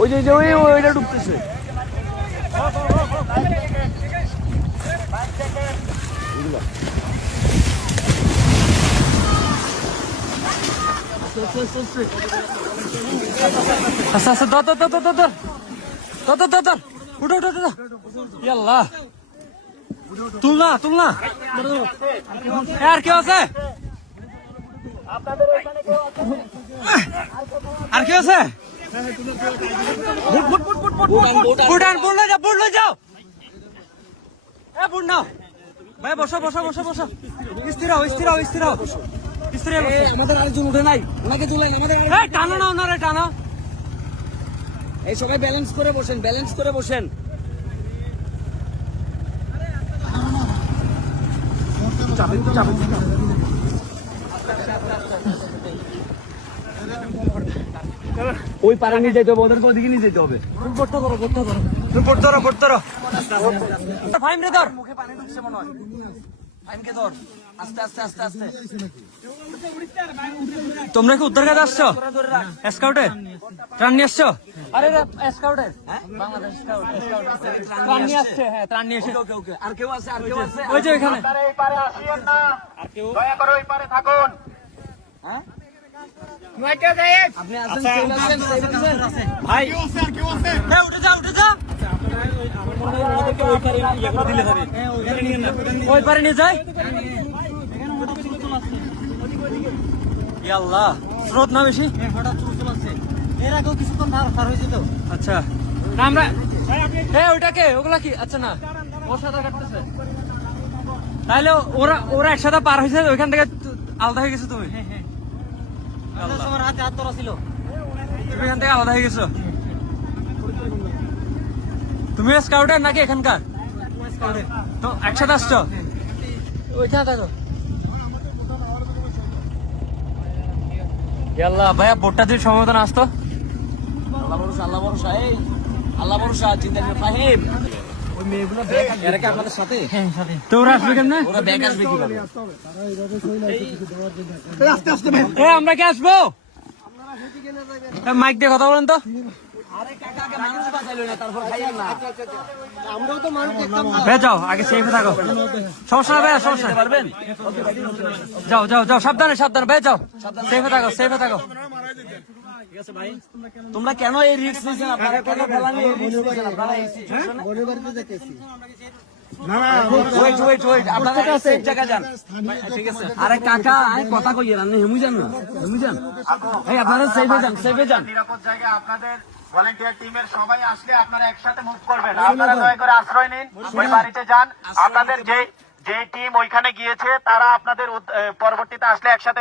ওই যে, ওই ওইটা ডুবতেছে। আচ্ছা আচ্ছা ধর ধর ধর ধর ধর ধর। ধর ধর ধর ধর। উঠো উঠো উঠো ইয়াল্লা। তুল না তুল না। আর কেউ আছে? আর কেউ আছে ভাই বসো বসো বসো বসো স্থির হও স্থির হও স্থির হও স্থির আমাদের আরেকজন উঠে নাই ওনাকে তুলেন আমাদের টানো না ওনারে টানো এই সবাই ব্যালেন্স করে বসেন ব্যালেন্স করে বসেন ওই পাড়া নিয়ে যেতে হবে ওদেরকে ওদিকে নিয়ে যেতে হবে। ধরো বোট ধরো ফাইম রে ধর মুখে পানি ঢুকছে মনে হয়। ফাইনকে ধর। আস্তে আস্তে আস্তে আস্তে। তোমরা কি উত্তর কাজে আসছো? স্কাউটে ত্রাণ নিয়ে আসছো? আরে স্কাউটে বাংলাদেশ স্কাউট স্কাউট ত্রাণ নিয়ে আসছে হ্যাঁ ত্রাণ নিয়ে এসে ওকে ওকে আর কেউ আছে আর কেউ আছে? ওই যে ওইখানে। আপনারা এই পারে আসিয়েন না। দয়া করে ওই পারে থাকুন। হ্যাঁ? ভাই। হ্যাঁ উঠে যা উঠে যা ওই পারে নিয়ে যায়। আল্লাহ স্রোত না বেশি? আচ্ছা। আমরা হ্যাঁ ওইটাকে ওগুলা কি? আচ্ছা না। ওর কাটতেছে। তাহলে ওরা ওরা একসাথে পার হয়েছে ওইখান থেকে আলাদা হয়ে গেছো তুমি? আল্লাহ। তুমি এখান থেকে আলাদা হয়ে গেছো? তুমি স্কাউটার নাকি এখানকার? তো একসাথে আসছো? ওইখানে থাকো। আল্লাহ ভাইয়া বোটটা দিয়ে সম্ভবত না আসতো? আল্লাহ ভরসা আল্লাহ ভরসা এই আল্লাহ ভরসা চিন্তা ফাহিম। মেয়েগুলো এরা কি আপনাদের হ্যাঁ সাথে। তো ওরা আসবে কেন ওরা ব্যাগ আসবে কীভাবে? তারা এইভাবে কই না কিছু দেওয়ার আমরা কি আসব? মাইক দিয়ে কথা বলেন তো। যাও যাও যাও সাবধানে সাবধানে বেচাও সেফে থাকো সেফে থাকো। তোমরা কেন এই রিস্ক নিয়েছেন আপনারা কেন ফেলানি? এই রিস্ক নিয়েছেন আপনারা? এই সিচুয়েশনে ওয়েট ওয়েট ওয়েট আপনারা সেফ জায়গা যান। ঠিক আছে। আরে কাকা আমি কথা কই না হেমু যান না হেমু যান। এই আপনারা সেফে যান সেফে যান। নিরাপদ জায়গায় আপনাদের ভলেন্টিয়ার টিমের সবাই আসলে আপনারা একসাথে মুভ করবেন। আপনারা দয়া করে আশ্রয় নিন ওই বাড়িতে যান। আপনাদের যে যে টিম ওইখানে গিয়েছে তারা আপনাদের পরবর্তীতে আসলে একসাথে